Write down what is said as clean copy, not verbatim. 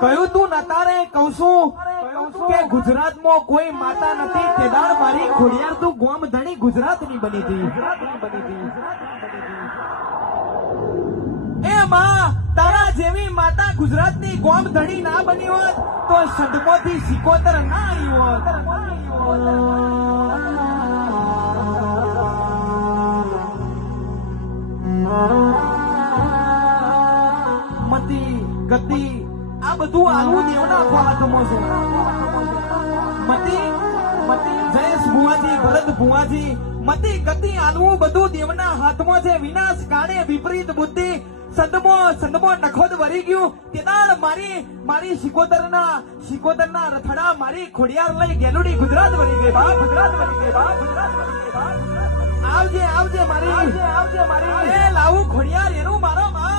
કહ્યું તું નતારે કહું છું કે ગુજરાતમાં કોઈ માતા નથી તેદાર મારી ખોડિયાર તું ગોમ ધણી ગુજરાતની બની હતી એ માં તારા જેવી માતા ગુજરાતની ગોમ ધણી ના બની હોત તો સદમોથી સિકોતર ના આવી હોત મતી ગતિ આ બધું આલવું દેવના હાથમાં છે મતી જયેશ ભુવાજી ભરત ભુવાજી મતી ગતિ આલવું બધું દેવના હાથમાં છે વિનાશ કાળે વિપરીત બુદ્ધિ સદમો નખોદ વરી ગયું તેદાળ મારી સિકોતરના રથડા મારી ખોડિયાર લઈ ગેલુડી ગુજરાત વરી ગઈ બા ગુજરાત વરી ગઈ બા આવજે મારી એ લાવું ખોડિયાર એનું મારો માં